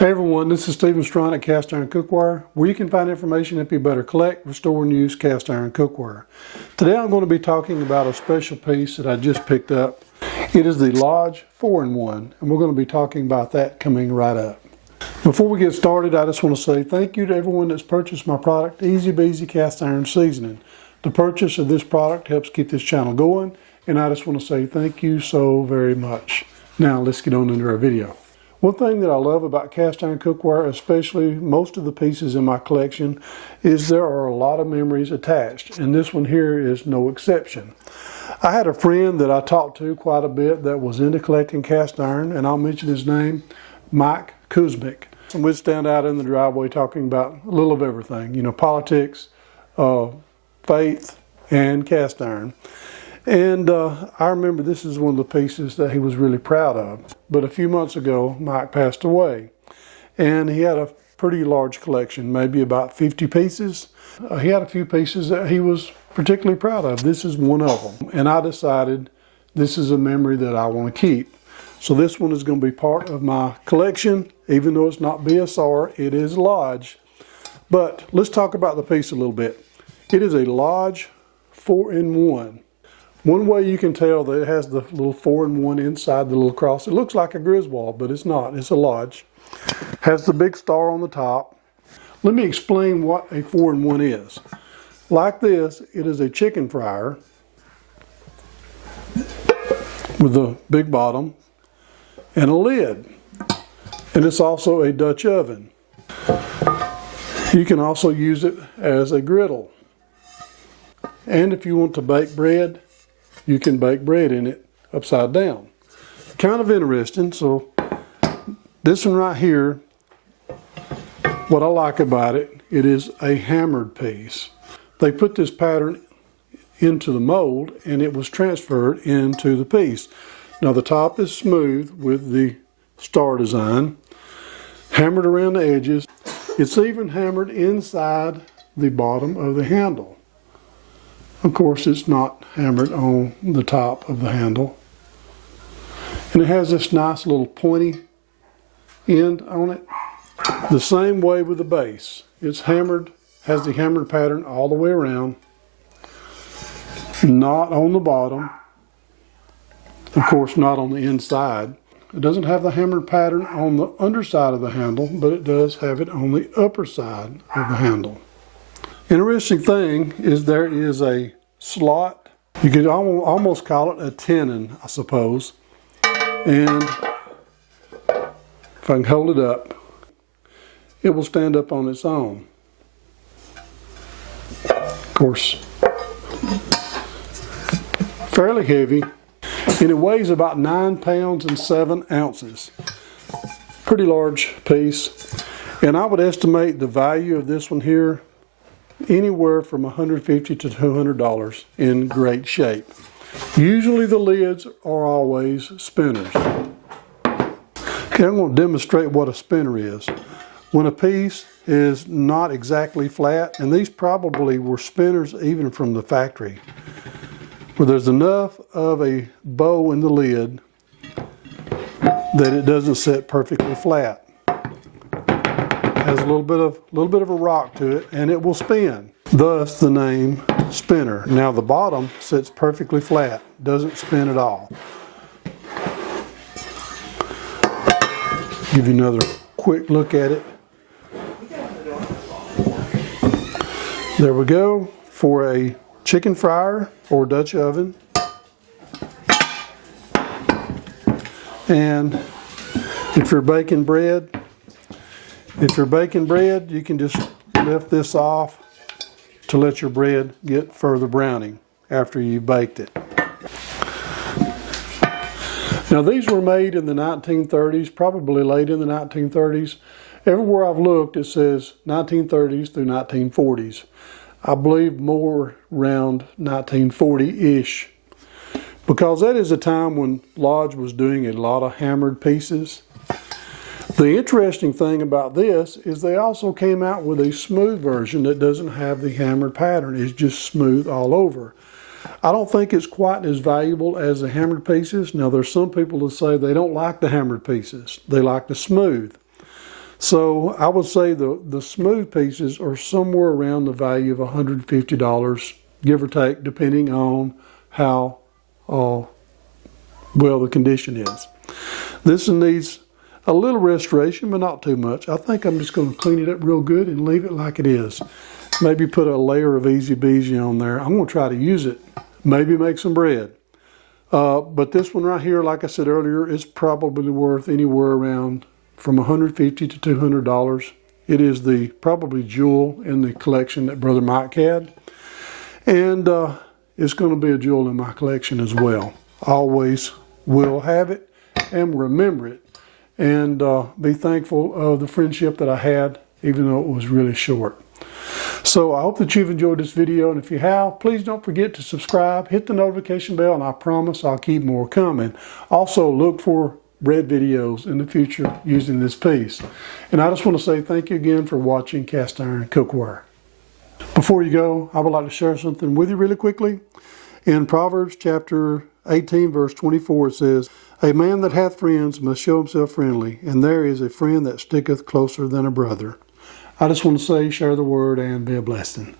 Hey everyone, this is Stephen Straughn at Cast Iron Cookware, where you can find information to help you better collect, restore, and use cast iron cookware. Today I'm going to be talking about a special piece that I just picked up. It is the Lodge 4-in-1, and we're going to be talking about that coming right up. Before we get started, I just want to say thank you to everyone that's purchased my product, Easy Beasy Cast Iron Seasoning. The purchase of this product helps keep this channel going, and I just want to say thank you so very much. Now let's get on into our video. One thing that I love about cast iron cookware, especially most of the pieces in my collection, is there are a lot of memories attached, and this one here is no exception. I had a friend that I talked to quite a bit that was into collecting cast iron, and I'll mention his name, Mike Kuzmic. And we'd stand out in the driveway talking about a little of everything, you know, politics, faith, and cast iron. And I remember this is one of the pieces that he was really proud of. But a few months ago, Mike passed away. And he had a pretty large collection, maybe about 50 pieces. He had a few pieces that he was particularly proud of. This is one of them. And I decided this is a memory that I want to keep. So this one is going to be part of my collection. Even though it's not BSR, it is Lodge. But let's talk about the piece a little bit. It is a Lodge 4-in-1. One way you can tell that it has the little 4-in-1 inside the little cross. It looks like a Griswold, but it's not. It's a Lodge. Has the big star on the top. Let me explain what a 4-in-1 is. Like this, it is a chicken fryer with a big bottom and a lid. And it's also a Dutch oven. You can also use it as a griddle. And if you want to bake bread, you can bake bread in it upside down. Kind of interesting. So this one right here, what I like about it, it is a hammered piece. They put this pattern into the mold and it was transferred into the piece. Now the top is smooth with the star design, hammered around the edges. It's even hammered inside the bottom of the handle. Of course, it's not hammered on the top of the handle. And it has this nice little pointy end on it. The same way with the base. It's hammered, has the hammered pattern all the way around. Not on the bottom. Of course, not on the inside. It doesn't have the hammered pattern on the underside of the handle, but it does have it on the upper side of the handle. Interesting thing is there is a slot. You could almost call it a tenon, I suppose. And if I can hold it up, it will stand up on its own. Of course, fairly heavy, and it weighs about 9 pounds and 7 ounces. Pretty large piece. And I would estimate the value of this one here anywhere from $150 to $200 in great shape. Usually the lids are always spinners. Okay, I'm going to demonstrate what a spinner is. When a piece is not exactly flat, and these probably were spinners even from the factory, where there's enough of a bow in the lid that it doesn't sit perfectly flat. Has a little bit of a rock to it, and it will spin. Thus the name spinner. Now the bottom sits perfectly flat, doesn't spin at all. Give you another quick look at it. There we go for a chicken fryer or Dutch oven. And if you're baking bread, you can just lift this off to let your bread get further browning after you've baked it. Now these were made in the 1930s, probably late in the 1930s. Everywhere I've looked it says 1930s through 1940s. I believe more around 1940-ish, because that is a time when Lodge was doing a lot of hammered pieces. The interesting thing about this is they also came out with a smooth version that doesn't have the hammered pattern. It's just smooth all over. I don't think it's quite as valuable as the hammered pieces. Now there's some people that say they don't like the hammered pieces. They like the smooth. So I would say the smooth pieces are somewhere around the value of $150, give or take, depending on how well the condition is. This one needs a little restoration, but not too much. I think I'm just going to clean it up real good and leave it like it is. Maybe put a layer of Easy Beezy on there. I'm going to try to use it. Maybe make some bread. But this one right here, like I said earlier, is probably worth anywhere around from $150 to $200. It is the probably jewel in the collection that Brother Mike had. And it's going to be a jewel in my collection as well. Always will have it and remember it. And be thankful of the friendship that I had, even though it was really short. So I hope that you've enjoyed this video, and if you have, please don't forget to subscribe, hit the notification bell, and I promise I'll keep more coming. Also, look for bread videos in the future using this piece. And I just want to say thank you again for watching Cast Iron Cookware. Before you go, I would like to share something with you really quickly. In Proverbs chapter 18, verse 24, it says, "A man that hath friends must show himself friendly, and there is a friend that sticketh closer than a brother." I just want to say, share the word and be a blessing.